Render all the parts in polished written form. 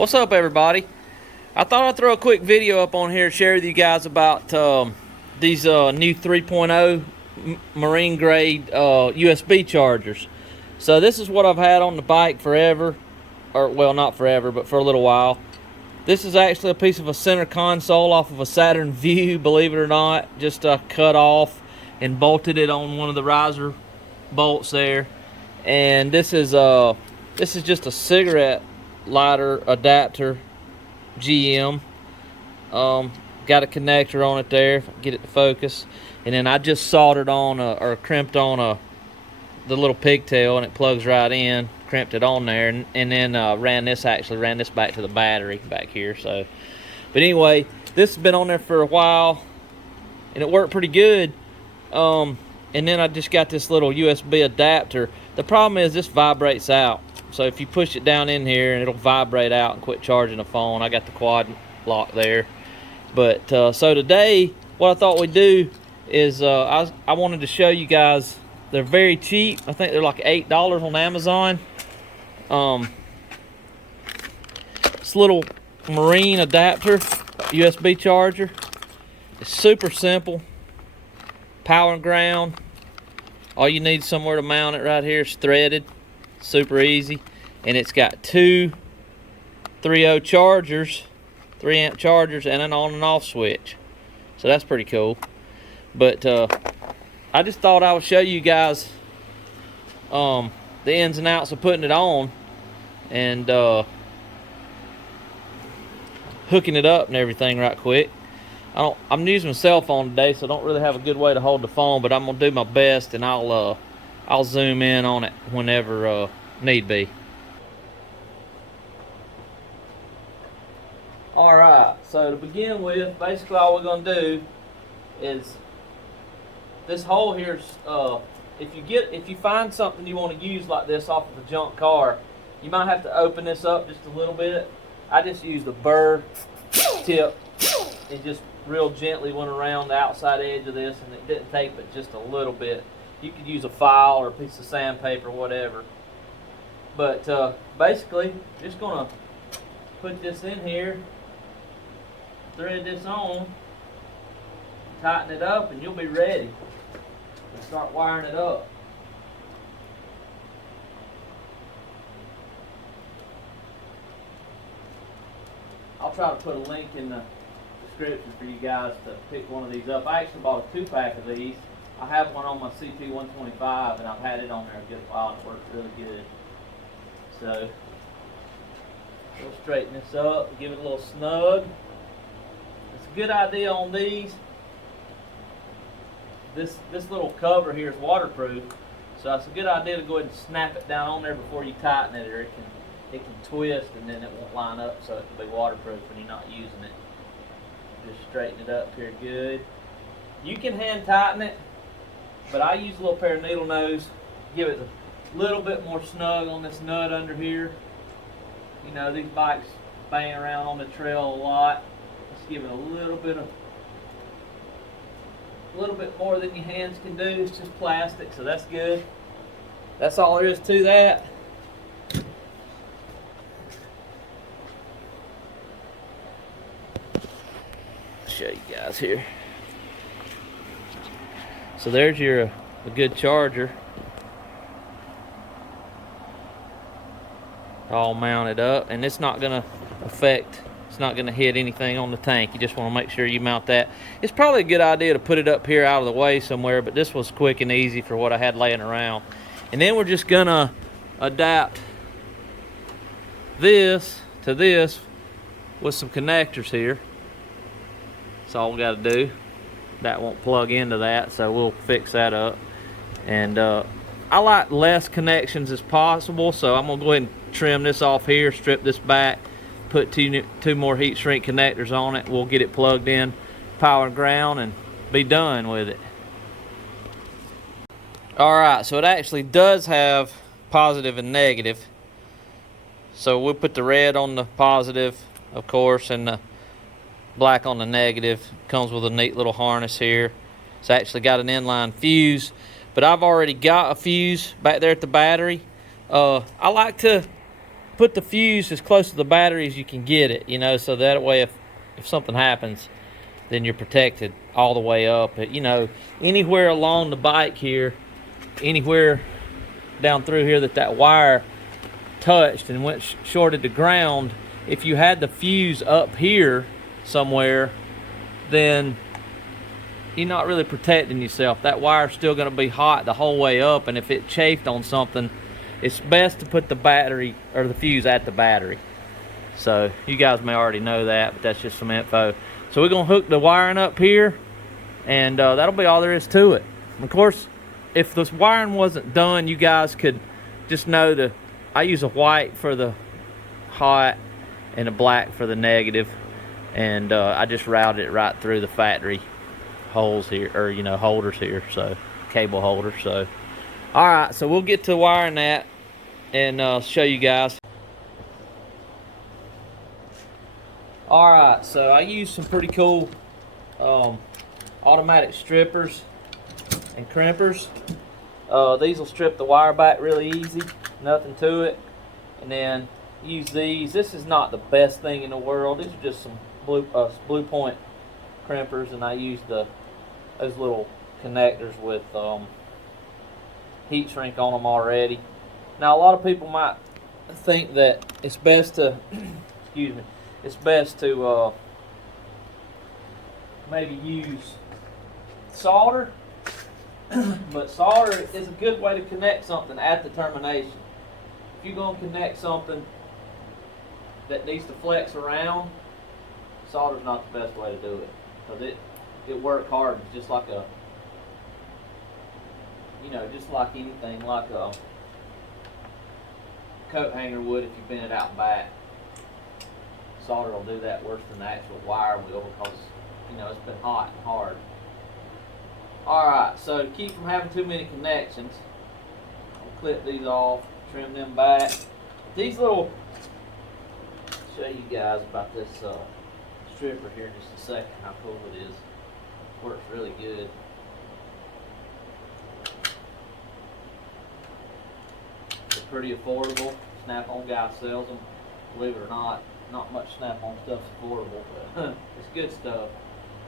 What's up, everybody? I thought I'd throw a quick video up on here to share with you guys about these new 3.0 marine grade USB chargers. So this is what I've had on the bike forever, or well, not forever, but for a little while. This is actually a piece of a center console off of a Saturn Vue, believe it or not. Just cut off and bolted it on one of the riser bolts there. And this is just a cigarette lighter adapter, GM. Got a connector on it there, if I can get it to focus. And then I just soldered on or crimped on the little pigtail, and it plugs right in. Crimped it on there, and then ran this back to the battery back here. So, but anyway, this has been on there for a while, and it worked pretty good. And then I just got this little USB adapter. The problem is this vibrates out. So if you push it down in here, and it'll vibrate out and quit charging the phone. I got the quad lock there. But so today, what I thought we'd do is I wanted to show you guys. They're very cheap. I think they're like $8 on Amazon. This little marine adapter, USB charger. It's super simple. Power and ground. All you need somewhere to mount it right here is threaded. Super easy. And it's got two 3.0 chargers, 3 amp chargers, and an on and off switch. So that's pretty cool. But I just thought I would show you guys the ins and outs of putting it on and hooking it up and everything right quick. I'm using my cell phone today, so I don't really have a good way to hold the phone, but I'm gonna do my best, and I'll zoom in on it whenever need be. All right, so to begin with, basically all we're gonna do is this hole here. If you find something you want to use like this off of a junk car, you might have to open this up just a little bit. I just used a burr tip and just real gently went around the outside edge of this, and it didn't tape it just a little bit. You could use a file or a piece of sandpaper, whatever. But basically, just gonna put this in here, thread this on, tighten it up, and you'll be ready. And start wiring it up. I'll try to put a link in the description for you guys to pick one of these up. I actually bought a 2-pack of these. I have one on my CT125, and I've had it on there a good while, and it works really good. So we'll straighten this up, give it a little snug. It's a good idea on these. This little cover here is waterproof, so it's a good idea to go ahead and snap it down on there before you tighten it, or it can twist and then it won't line up, so it can be waterproof when you're not using it. Just straighten it up here good. You can hand tighten it, but I use a little pair of needle nose. Give it a little bit more snug on this nut under here. You know, these bikes bang around on the trail a lot. Let's give it a little bit more than your hands can do. It's just plastic, so that's good. That's all there is to that. Show you guys here. So there's your a good charger, all mounted up, and it's not gonna affect. It's not going to hit anything on the tank. You just want to make sure you mount that. It's probably a good idea to put it up here out of the way somewhere, but this was quick and easy for what I had laying around. And then we're just going to adapt this to this with some connectors here. That's all we got to do. That won't plug into that, so we'll fix that up. And I like less connections as possible, so I'm going to go ahead and trim this off here, strip this back, put two more heat shrink connectors on it. We'll get it plugged in, power and ground, and be done with it. Alright, so it actually does have positive and negative. So we'll put the red on the positive, of course, and the black on the negative. Comes with a neat little harness here. It's actually got an inline fuse, but I've already got a fuse back there at the battery. I like to put the fuse as close to the battery as you can get it, you know, so that way if something happens, then you're protected all the way up. You know, anywhere along the bike here, anywhere down through here that wire touched and went shorted to ground, if you had the fuse up here somewhere, then you're not really protecting yourself. That wire's still going to be hot the whole way up, and if it chafed on something, it's best to put the battery or the fuse at the battery. So you guys may already know that, but that's just some info. So we're going to hook the wiring up here, and that'll be all there is to it. Of course, if this wiring wasn't done, you guys could just know I use a white for the hot and a black for the negative, and I just routed it right through the factory holes here, or you know, holders here, so cable holders. So all right, so we'll get to wiring that and show you guys. All right, so I use some pretty cool automatic strippers and crimpers. These will strip the wire back really easy, nothing to it. And then use these. This is not the best thing in the world. These are just some blue point crimpers, and I use those little connectors with heat shrink on them already. Now a lot of people might think that it's best to excuse me, it's best to maybe use solder, but solder is a good way to connect something at the termination. If you're going to connect something that needs to flex around, solder's not the best way to do it, because it work hard. It's just like a, you know, just like anything, like a coat hanger would if you bend it out and back. Solder will do that worse than the actual wire will, because you know it's been hot and hard. Alright, so to keep from having too many connections, I'll clip these off, trim them back. These little, I'll show you guys about this stripper here in just a second, how cool it is. Works really good. They're pretty affordable. Snap-on guy sells them. Believe it or not much Snap-on stuff's affordable, but it's good stuff.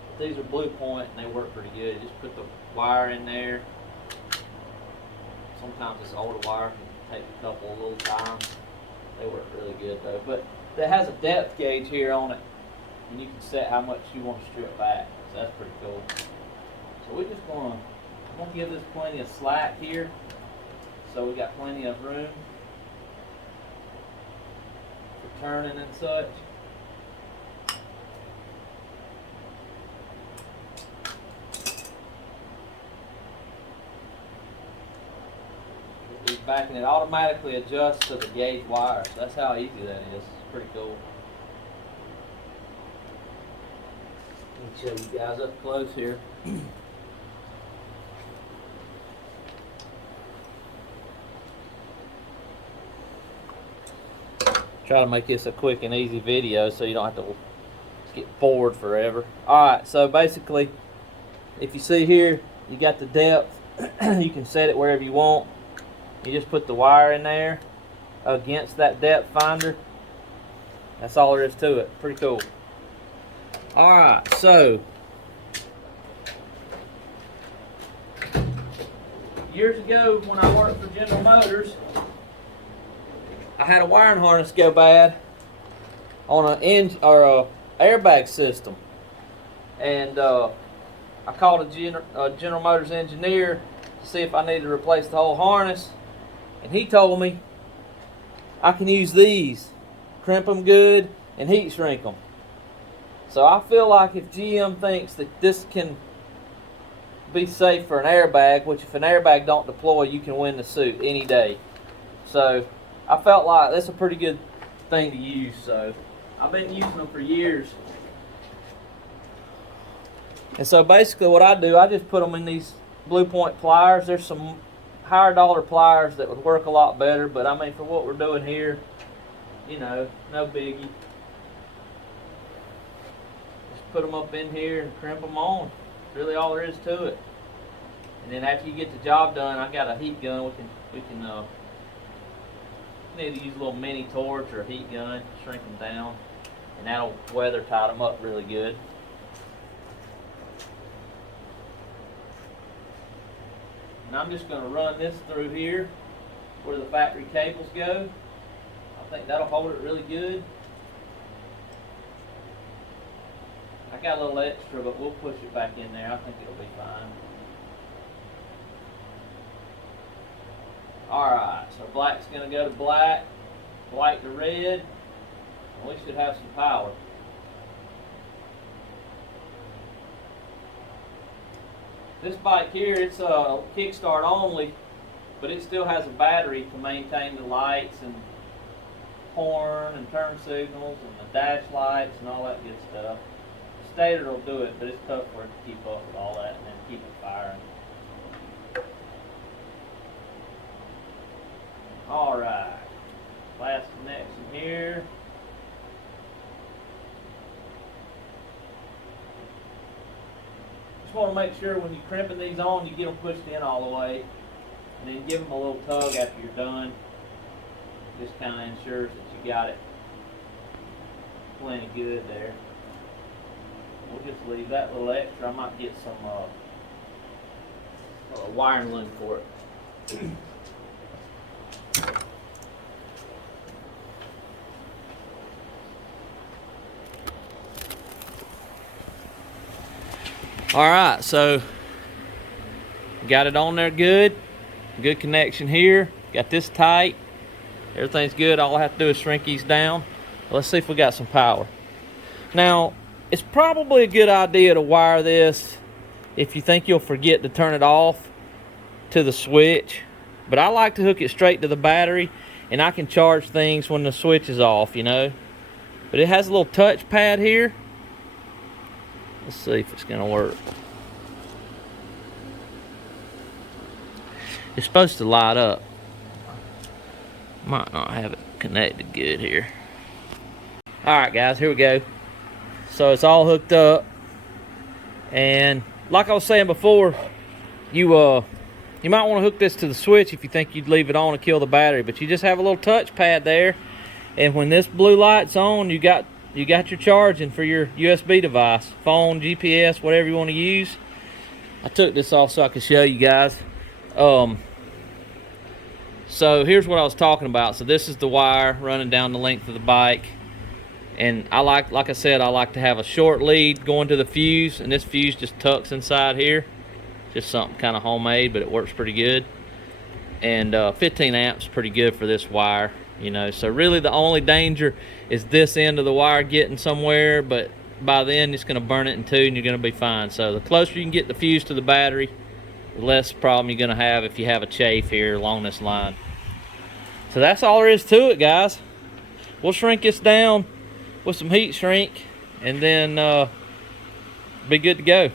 But these are blue point and they work pretty good. Just put the wire in there. Sometimes this older wire can take a couple of little times. They work really good though. But it has a depth gauge here on it, and you can set how much you want to strip back. So that's pretty cool. So we're just gonna give this plenty of slack here, so we got plenty of room for turning and such. It's back, and it automatically adjusts to the gauge wires. That's how easy that is. It's pretty cool. Let me show you guys up close here. Try to make this a quick and easy video so you don't have to get bored forever. Alright, so basically, if you see here, you got the depth. You can set it wherever you want. You just put the wire in there against that depth finder. That's all there is to it. Pretty cool. Alright, so years ago when I worked for General Motors, I had a wiring harness go bad on a airbag system, and I called a General Motors engineer to see if I needed to replace the whole harness, and he told me I can use these, crimp them good, and heat shrink them. So I feel like if GM thinks that this can be safe for an airbag, which if an airbag don't deploy, you can win the suit any day. So I felt like that's a pretty good thing to use. So I've been using them for years. And so basically what I do, I just put them in these blue point pliers. There's some higher dollar pliers that would work a lot better, but I mean, for what we're doing here, you know, no biggie. Just put them up in here and crimp them on. Really all there is to it. And then after you get the job done, I got a heat gun. We can You need to use a little mini torch or a heat gun, shrink them down, and that'll weather tight them up really good. And I'm just going to run this through here where the factory cables go. I think that'll hold it really good. I got a little extra, but we'll push it back in there. I think it'll be fine. Alright, so black's going to go to black, white to red, and we should have some power. This bike here, it's a kickstart only, but it still has a battery to maintain the lights and horn and turn signals and the dash lights and all that good stuff. The stator will do it, but it's tough for it to keep up with all that and then keep it firing. Alright, last connection here. Just want to make sure when you're crimping these on, you get them pushed in all the way. And then give them a little tug after you're done. Just kind of ensures that you got it plenty good there. We'll just leave that little extra. I might get some wiring loom for it. Alright, so got it on there good. Good connection here. Got this tight. Everything's good. All I have to do is shrink these down. Let's see if we got some power. Now, it's probably a good idea to wire this if you think you'll forget to turn it off to the switch. But I like to hook it straight to the battery, and I can charge things when the switch is off, you know. But it has a little touch pad here. Let's see if it's gonna work. It's supposed to light up. Might not have it connected good here. Alright guys, here we go. So it's all hooked up. And like I was saying before, you might want to hook this to the switch if you think you'd leave it on to kill the battery. But you just have a little touch pad there. And when this blue light's on, you got your charging for your USB device. Phone, GPS, whatever you want to use. I took this off so I could show you guys. So here's what I was talking about. So this is the wire running down the length of the bike. And like I said, I like to have a short lead going to the fuse. And this fuse just tucks inside here. Just something kind of homemade, but it works pretty good. And 15 amps pretty good for this wire. You know, so really the only danger is this end of the wire getting somewhere, but by then it's going to burn it in two and you're going to be fine. So the closer you can get the fuse to the battery, the less problem you're going to have if you have a chafe here along this line. So that's all there is to it, guys. We'll shrink this down with some heat shrink and then be good to go.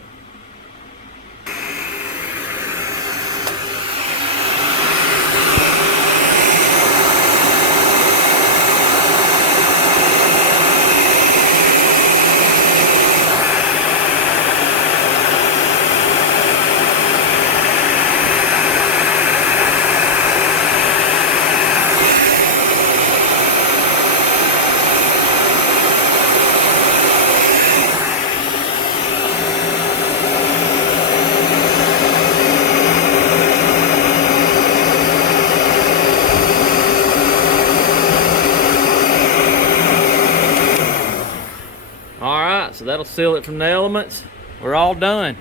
So that'll seal it from the elements. We're all done.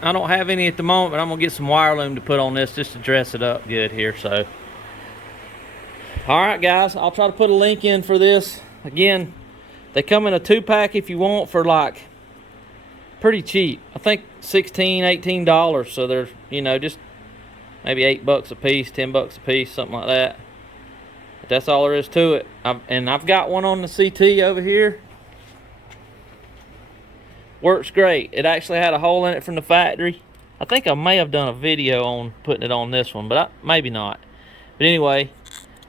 I don't have any at the moment, but I'm gonna get some wire loom to put on this just to dress it up good here. So all right guys, I'll try to put a link in for this. Again, they come in a 2-pack if you want for like pretty cheap. I think $16-18. So they're, you know, just maybe $8 a piece, $10 a piece, something like that. But that's all there is to it. I've got one on the CT over here. Works great. It actually had a hole in it from the factory. I think I may have done a video on putting it on this one, but maybe not. But anyway,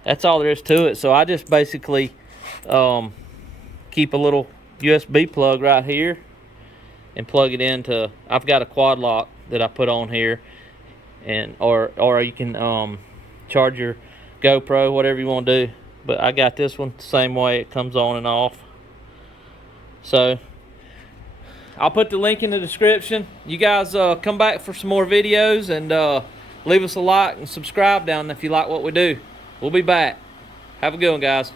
that's all there is to it. So I just basically keep a little USB plug right here and plug it into, I've got a quad lock that I put on here, and or you can charge your GoPro, whatever you want to do. But I got this one the same way. It comes on and off. So I'll put the link in the description. You guys come back for some more videos, and leave us a like and subscribe down if you like what we do. We'll be back. Have a good one, guys.